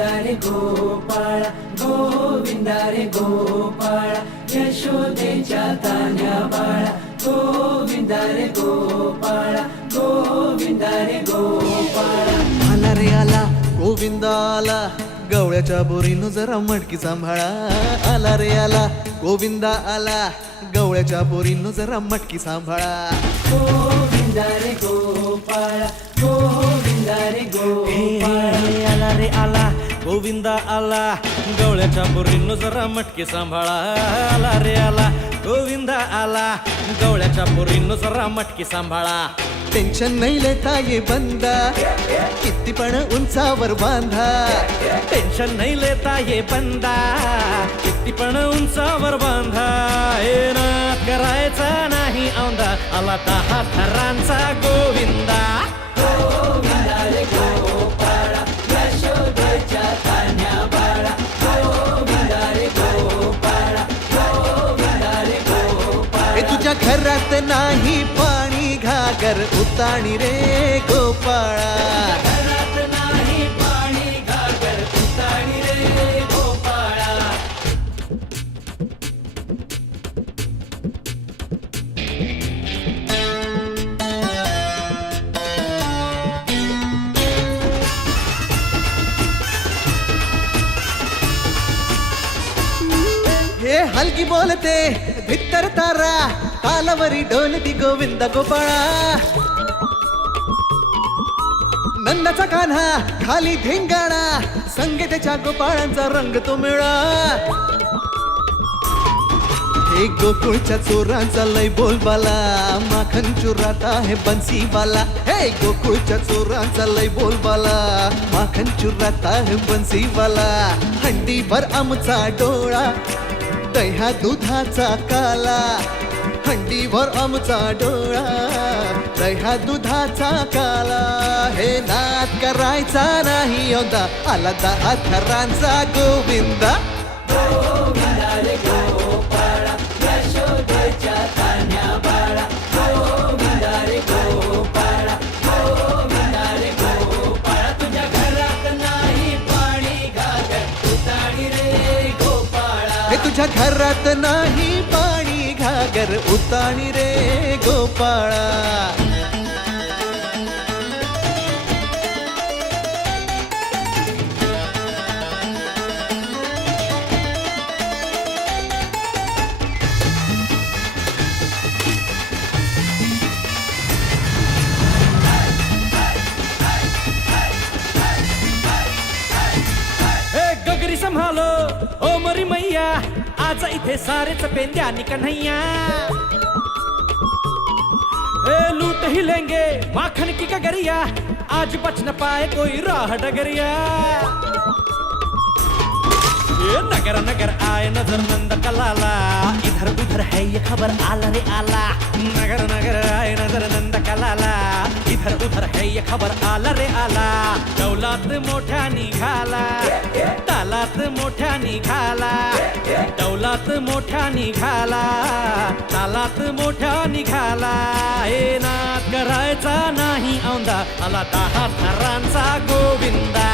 गोविंदा रे गोपाळ गोविंदा रे गोपाळ यशोदेच्या तान्या बाळा गोविंदा रे गोपाळ गोविंदा रे गोपाळ आला रे आला गोविंदा आला गवळ्याच्या बोरीनं जरा मटकी सांभाळा आला रे आला गोविंदा आला गवळ्याच्या बोरीनं जरा मटकी सांभाळा गोविंदा रे गोपाळ गोविंदा रे गोपाळ आला रे आला गोविंदा आला गवळ्याच्या बोरीनं जरा मटकी सांभाळा आला रे आला गोविंदा आला गवळ्याच्या बोरीनं जरा मटकी सांभाळा टेन्शन नाही लेता ये बंदा किती पण उंचावर बांधा टेन्शन नाही लेता ये बंदा किती पण उंचावर बांधा हे ना करायचा नाही औंदा आला 10 थरांचा गोविंदा गोविंदा रे गोपाळ यशोदेच्या तान्या बाळा गोविंदा रे गोपाळ गोविंदा रे गोपाळ हे तुझ्या घरात नाही पाणी घागर उताणी रे गोपाळा घरात नाही पाणी घागर उताणी रे गोपाळा हे हलकी बोलते भित्तर तारा तालावरी डोलती गोविंदा गोपाळा नंदाचा कान्हा खाली धिंगाणा संगीताच्या गोपाळांचा रंग तो मिळा हे गोकुळच्या चोरांचा लय बोलबाला माखन चुरात आहे बन्सीवाला हे गोकुळच्या चोरांचा लय बोलबाला माखन चुरात आहे बन्सीवाला हंडीभर आमचा डोळा दह्या दुधाचा काला हंडीभर आमचा डोळा दह्या दुधाचा काला हे नाद करायचा नाही औंदा आला 10 थरांचा गोविंदा गोविंदा रे गोपाळ यशोदेच्या तान्या बाळा गोविंदा रे गोपाळ गोविंदा रे गोपाळ तुझ्या घरात नाही पाणी घागर उताणी रे गोपाळा हे तुझ्या घरात नाही पाणी घागर उताणी रे गोपाळा हे गगरी संभालो ओ मरी मैया आज इथे सारेच पेंद्यानी कन्हैया हे लूट ही लेंगे माखन की गगरिया आज बच न पाए कोई राह डगरिया ये नगर नगर आए नजर नंद कलाला इधर उधर है ये खबर आला रे आला नगर नगर आए नजर नंद कलाला इधर उधर है ये खबर आला रे आला दौलात मोठ्या निघाला तालात मोठ्या निघाला दौलात मोठ्या निघाला तालात मोठ्या निघाला हे नाद करायचा नाही औंदा आला 10 थरांचा गोविंदा